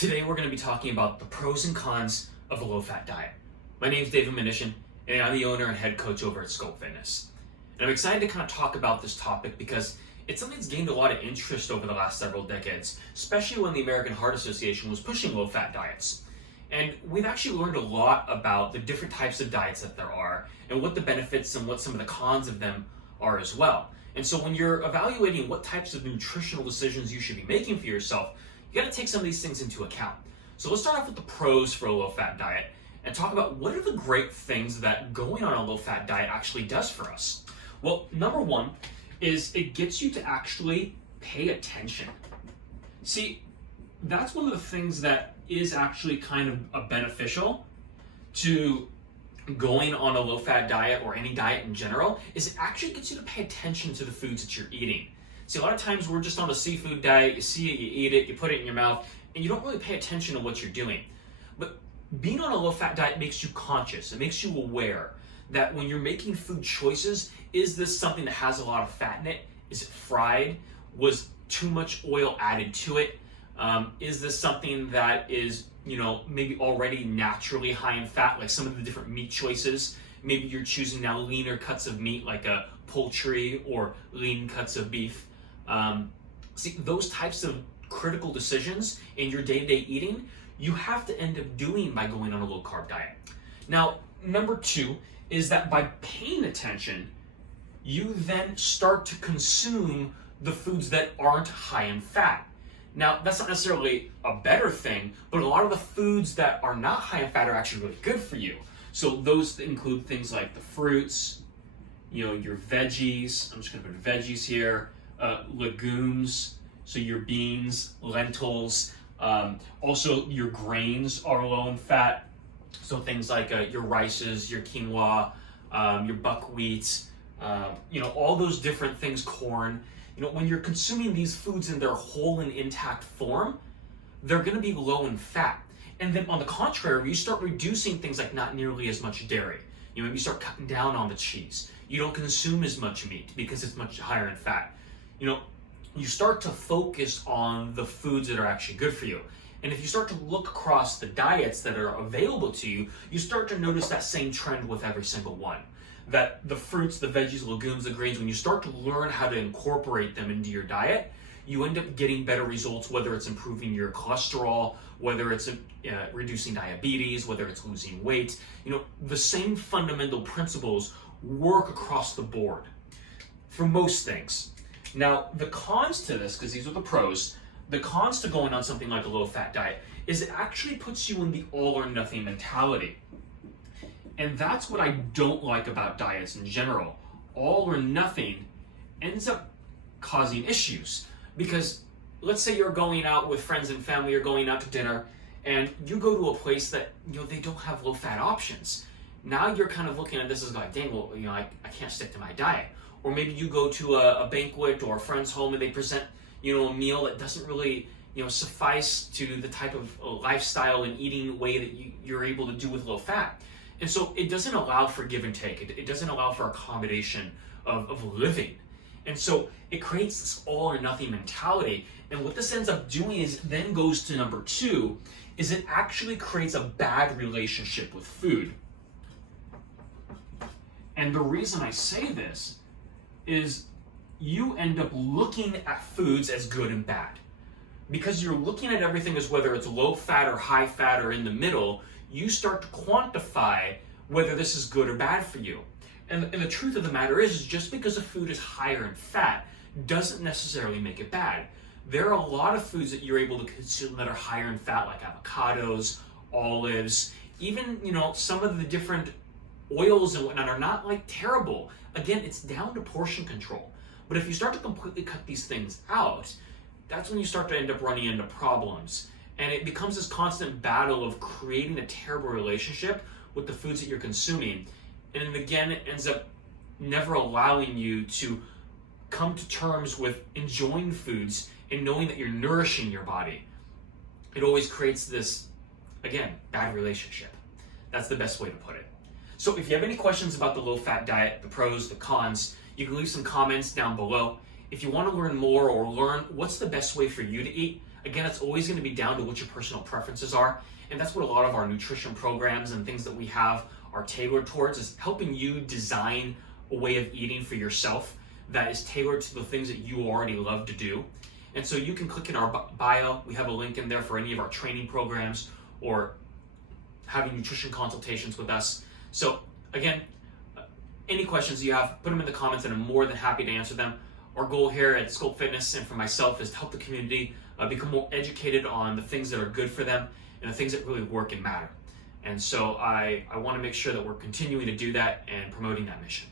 Today we're going to be talking about the pros and cons of a low-fat diet. My name is Minishian, and I'm the owner and head coach over at Scope Fitness. And I'm excited to kind of talk about this topic because it's something that's gained a lot of interest over the last several decades, especially when the American Heart Association was pushing low-fat diets. And we've actually learned a lot about the different types of diets that there are and what the benefits and what some of the cons of them are as well. And so when you're evaluating what types of nutritional decisions you should be making for yourself, you got to take some of these things into account. So let's start off with the pros for a low-fat diet and talk about what are the great things that going on a low-fat diet actually does for us. Well, number one is it gets you to actually pay attention. See, that's one of the things that is actually kind of beneficial to going on a low-fat diet or any diet in general, is it actually gets you to pay attention to the foods that you're eating. See, a lot of times we're just on a seafood diet, you see it, you eat it, you put it in your mouth, and you don't really pay attention to what you're doing. But being on a low-fat diet makes you conscious, it makes you aware that when you're making food choices, is this something that has a lot of fat in it? Is it fried? Was too much oil added to it? Is this something that is, maybe already naturally high in fat, like some of the different meat choices? Maybe you're choosing now leaner cuts of meat like a poultry or lean cuts of beef. See, those types of critical decisions in your day-to-day eating, you have to end up doing by going on a low-carb diet. Now, number two is that by paying attention, you then start to consume the foods that aren't high in fat. Now, that's not necessarily a better thing, but a lot of the foods that are not high in fat are actually really good for you. So those include things like the fruits, your veggies. I'm just going to put veggies here. Legumes, so your beans, lentils. Also, your grains are low in fat. So things like your rices, your quinoa, your buckwheat, all those different things, corn. When you're consuming these foods in their whole and intact form, they're going to be low in fat. And then on the contrary, you start reducing things like not nearly as much dairy. Maybe you start cutting down on the cheese. You don't consume as much meat because it's much higher in fat. You start to focus on the foods that are actually good for you. And if you start to look across the diets that are available to you, you start to notice that same trend with every single one. That the fruits, the veggies, legumes, the grains, when you start to learn how to incorporate them into your diet, you end up getting better results, whether it's improving your cholesterol, whether it's reducing diabetes, whether it's losing weight. The same fundamental principles work across the board for most things. Now, the cons to this, because these are the pros, the cons to going on something like a low-fat diet is it actually puts you in the all-or-nothing mentality. And that's what I don't like about diets in general. All or nothing ends up causing issues. Because let's say you're going out with friends and family, you're going out to dinner, and you go to a place that they don't have low-fat options. Now you're kind of looking at this as like, dang, well, I can't stick to my diet. Or maybe you go to a banquet or a friend's home and they present a meal that doesn't really suffice to the type of lifestyle and eating way that you're able to do with low fat. And so it doesn't allow for give and take. It doesn't allow for accommodation of living. And so it creates this all or nothing mentality. And what this ends up doing is then goes to number two, is it actually creates a bad relationship with food. And the reason I say this is you end up looking at foods as good and bad. Because you're looking at everything as whether it's low fat or high fat or in the middle, you start to quantify whether this is good or bad for you. And the truth of the matter is just because a food is higher in fat doesn't necessarily make it bad. There are a lot of foods that you're able to consume that are higher in fat, like avocados, olives, even some of the different oils and whatnot are not like terrible. Again, it's down to portion control. But if you start to completely cut these things out, that's when you start to end up running into problems. And it becomes this constant battle of creating a terrible relationship with the foods that you're consuming. And again, it ends up never allowing you to come to terms with enjoying foods and knowing that you're nourishing your body. It always creates this, again, bad relationship. That's the best way to put it. So if you have any questions about the low-fat diet, the pros, the cons, you can leave some comments down below. If you want to learn more or learn what's the best way for you to eat, Again, it's always going to be down to what your personal preferences are, and that's what a lot of our nutrition programs and things that we have are tailored towards, is helping you design a way of eating for yourself that is tailored to the things that you already love to do. And so you can click in our bio. We have a link in there for any of our training programs or having nutrition consultations with us. So again, any questions you have, put them in the comments and I'm more than happy to answer them. Our goal here at Sculpt Fitness and for myself is to help the community become more educated on the things that are good for them and the things that really work and matter. And so I want to make sure that we're continuing to do that and promoting that mission.